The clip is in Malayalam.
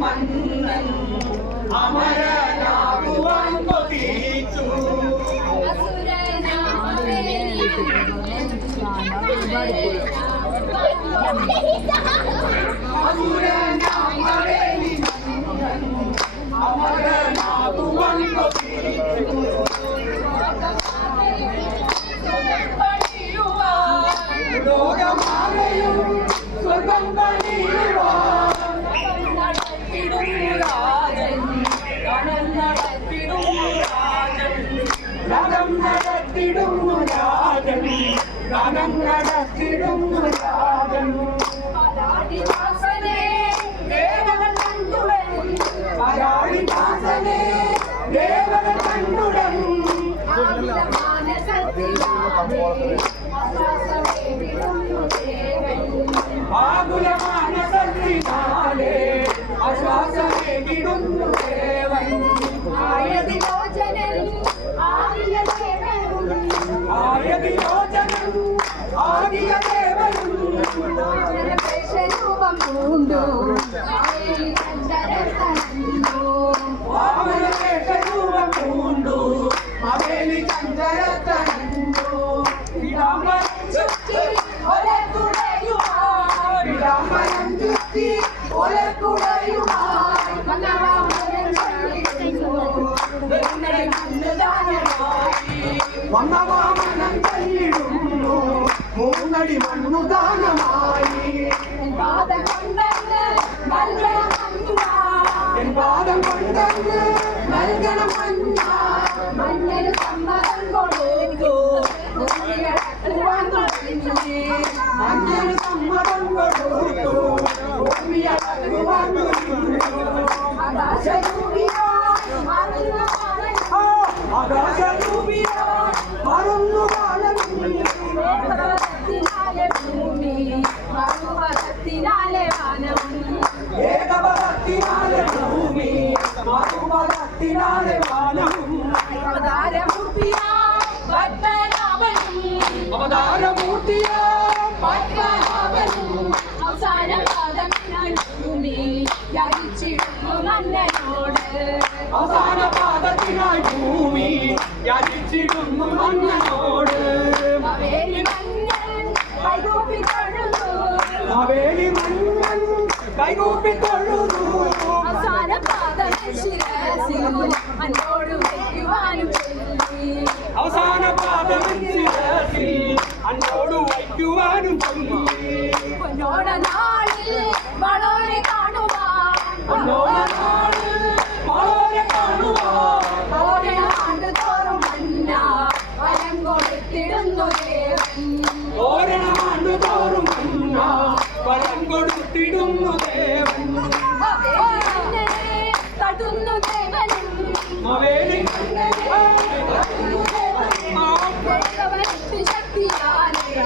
മന്നൻ അമരനാകുവാൻ കൊതിച്ചു അമരനാകുവാൻ കൊതിച്ചു ലോകമാകെയും സ്വർഗം പണിയുവാൻ ഗണം നടത്തിടുന്നു രാജൻ ഗണം നടത്തിടുന്നു രാജൻ പരാളിദാസനെ ദേവൻ കണ്ടുടൻ ആകുലമാനസത്തിനാലെ ആശ്വാസമേ വിടുന്നു ദേവൻ ആയതിലോചനൻ ആകിയ ദേവനും രൂപം പൂണ്ടു രൂപം പൂണ്ടു അവേലി ചഞ്ചരത്തനു വിളംബരം ചുറ്റി ഒലക്കുടയുമായി വന്നവാമനം കൈയിടുന്നു മൂന്നടി മണ്ണുദാനമായി എൻ പാദം കൊണ്ടങ്ങ് നൽകണം മഞ്ഞന് സമ്മതം കൊടുത്തു മഞ്ഞന് സമ്മതം കൊടുത്തു ആകാശരൂപിയോ മറന്നു ഏകപദത്തിനാലെ ഭൂമി മറുപദത്തിനാലെ വാനം അവതാരമൂർത്തിയോ പത്മനാഭനും അവസാന പാദത്തിനായി ഭൂമി യാചിച്ചിടുന്നു മന്നനോട് അവസാന പാദത്തിനായി ഭൂമി യാചിച്ചിടുന്നു മന്നനോട് അവേലി മന്നൻ കൈകൂപ്പി തൊഴുതു അവസാന പാദം ശിരസിൽ അന്നോട് വയ്ക്കുവാനും അവസാന പാദം ശിരസിൽ അന്നോട് വയ്ക്കുവാനും പൊന്നോട നാളിൽ വളോരെ കാണുവാൻ ആണ്ട് തോറും മന്ന വരം കൊടുത്തിടുന്നു ദേവൻ ഓരണമാണ്ട് തോറും മന്ന വരം കൊടുത്തിടുന്നു ദേവൻ തടുന്നു ദേവനും ശക്തിയാലേ